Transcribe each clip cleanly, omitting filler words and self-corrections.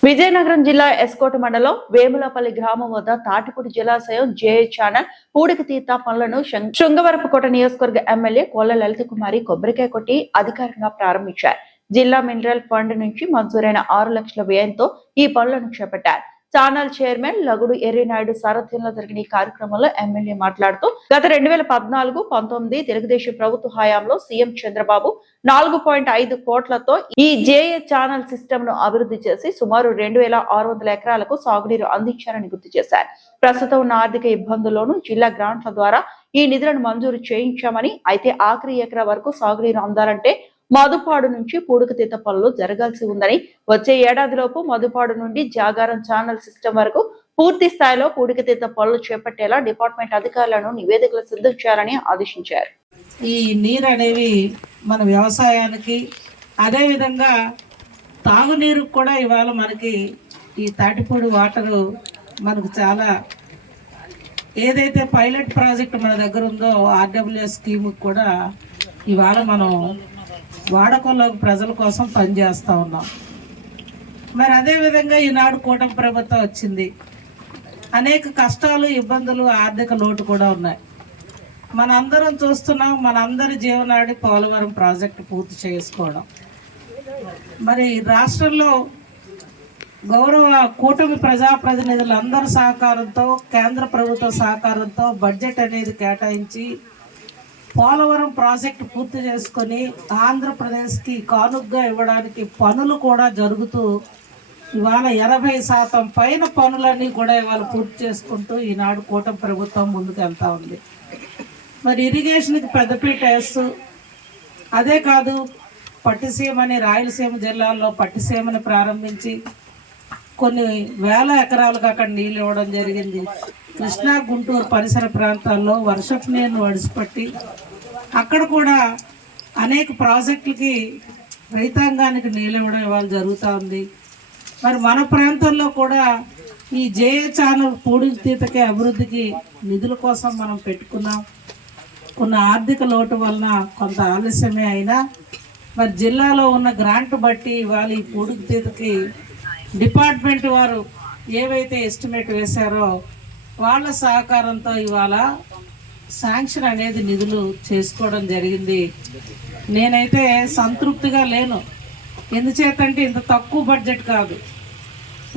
విజయనగరం జిల్లా ఎస్కోట మండలం వేములపల్లి గ్రామం వద్ద తాటిపూడి జలాశయం జేఏ ఛానల్ పూడికి తీత పనులను శృంగవరపుకోట నియోజకవర్గ ఎమ్మెల్యే కోళ్ల లలిత కుమారి కొబ్బరికాయ కొట్టి అధికారికంగా ప్రారంభించారు. జిల్లా మినరల్ ఫండ్ నుంచి మంజూరైన 6 లక్షల వ్యయంతో ఈ పనులను చేపట్టారు. ఛానల్ చైర్మన్ లగుడు ఎర్రినాయుడు సారథ్యంలో జరిగిన ఈ కార్యక్రమంలో ఎమ్మెల్యే మాట్లాడుతూ గత 2014-19 తెలుగుదేశం ప్రభుత్వ హయాంలో సీఎం చంద్రబాబు 4.5 కోట్లతో ఈ జేఏ ఛానల్ సిస్టమ్ ను అభివృద్ధి చేసి సుమారు 2600 ఎకరాలకు సాగునీరు అందించారని గుర్తు చేశారు. ప్రస్తుతం ఉన్న ఆర్థిక ఇబ్బందుల్లోనూ జిల్లా గ్రాంట్ల ద్వారా ఈ నిధులను మంజూరు చేయించామని, అయితే ఆఖరి ఎకరా వరకు సాగునీరు అందాలంటే మధుపాడు నుంచి పూడికతీత పనులు జరగాల్సి ఉందని, వచ్చే ఏడాదిలోపు మధుపాడు నుండి జాగారం ఛానల్ సిస్టమ్ వరకు పూర్తి స్థాయిలో పూడికతీత పనులు చేపట్టేలా డిపార్ట్మెంట్ అధికారులను నివేదికలు సిద్ధం చేయాలని ఆదేశించారు. ఈ నీరు అనేవి మన వ్యవసాయానికి, అదే విధంగా తాగునీరు కూడా ఇవాళ మనకి ఈ తాటిపూడి వాటరు మనకు చాలా, ఏదైతే పైలట్ ప్రాజెక్ట్ మన దగ్గర ఉందో ఆర్డబ్ల్యూఎస్ స్కీమ్ కూడా ఇవాళ మనం వాడకంలో ప్రజల కోసం పనిచేస్తూ ఉన్నాం. మరి అదేవిధంగా ఈనాడు కూటమి ప్రభుత్వం వచ్చింది. అనేక కష్టాలు, ఇబ్బందులు, ఆర్థిక లోటు కూడా ఉన్నాయి. మనందరం చూస్తున్నాం. మనందరి జీవనాడి పోలవరం ప్రాజెక్టు పూర్తి చేసుకోవడం. మరి రాష్ట్రంలో గౌరవ కూటమి ప్రజాప్రతినిధులందరి సహకారంతో, కేంద్ర ప్రభుత్వ సహకారంతో బడ్జెట్ అనేది కేటాయించి పోలవరం ప్రాజెక్టు పూర్తి చేసుకొని ఆంధ్రప్రదేశ్కి కానుగ్గా ఇవ్వడానికి పనులు కూడా జరుగుతూ ఇవాళ 80% పైన పనులన్నీ కూడా ఇవాళ పూర్తి చేసుకుంటూ ఈనాడు కూటమి ప్రభుత్వం ముందుకు వెళ్తూ ఉంది. మరి ఇరిగేషన్కి పెద్దపీట వేస్తూ, అదే కాదు పట్టిసీమని, రాయలసీమ జిల్లాల్లో పట్టిసీమని ప్రారంభించి కొన్ని వేల ఎకరాలకు అక్కడ నీళ్ళు ఇవ్వడం జరిగింది. కృష్ణా, గుంటూరు పరిసర ప్రాంతాల్లో వర్షపు నీరును వడిసిపట్టి అక్కడ కూడా అనేక ప్రాజెక్టులకి రైతాంగానికి నీళ్ళు ఇవ్వడం ఇవాళ జరుగుతూ ఉంది. మరి మన ప్రాంతంలో కూడా ఈ జేఏ ఛానల్ పూడికతీతకి అభివృద్ధికి నిధుల కోసం మనం పెట్టుకున్నాం. కొన్ని ఆర్థిక లోటు వలన కొంత ఆలస్యమే అయినా మరి జిల్లాలో ఉన్న గ్రాంట్ బట్టి ఇవాళ ఈ పూడికతీతకి డిపార్ట్మెంట్ వారు ఏవైతే ఎస్టిమేట్ వేశారో వాళ్ళ సహకారంతో ఇవాళ శాంక్షన్ అనేది నిధులు చేసుకోవడం జరిగింది. నేనైతే సంతృప్తిగా లేను. ఎందుచేతంటే ఇంత తక్కువ బడ్జెట్ కాదు.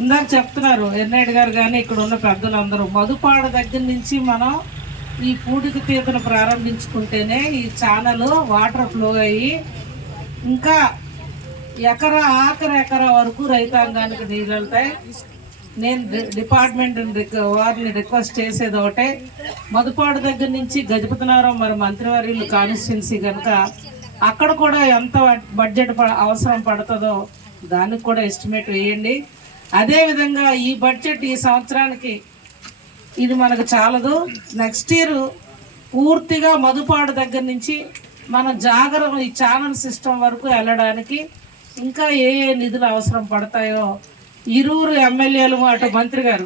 ఇందాక చెప్తున్నారు ఎర్నాయుడు గారు కానీ ఇక్కడ ఉన్న పెద్దలందరూ, మధుపాడు దగ్గర నుంచి మనం ఈ పూడికతీతను ప్రారంభించుకుంటేనే ఈ ఛానల్ వాటర్ ఫ్లో అయ్యి ఇంకా ఆఖరి ఎకరా వరకు రైతాంగానికి నీళ్ళు వెళ్తాయి. నేను డిపార్ట్మెంట్ వారిని రిక్వెస్ట్ చేసేది ఒకటే, మధుపాడు దగ్గర నుంచి గజపతినగరం మరి మంత్రివర్యులు కాన్స్టిట్యున్సీ కనుక అక్కడ కూడా ఎంత బడ్జెట్ అవసరం పడుతుందో దానికి కూడా ఎస్టిమేట్ వేయండి. అదేవిధంగా ఈ బడ్జెట్ ఈ సంవత్సరానికి ఇది మనకు చాలదు. నెక్స్ట్ ఇయర్ పూర్తిగా మధుపాడు దగ్గర నుంచి మన జాగరం ఈ ఛానల్ సిస్టమ్ వరకు వెళ్ళడానికి ఇంకా ఏ నిధులు అవసరం పడతాయో ఇరువురు ఎమ్మెల్యేలు, అటు మంత్రి గారు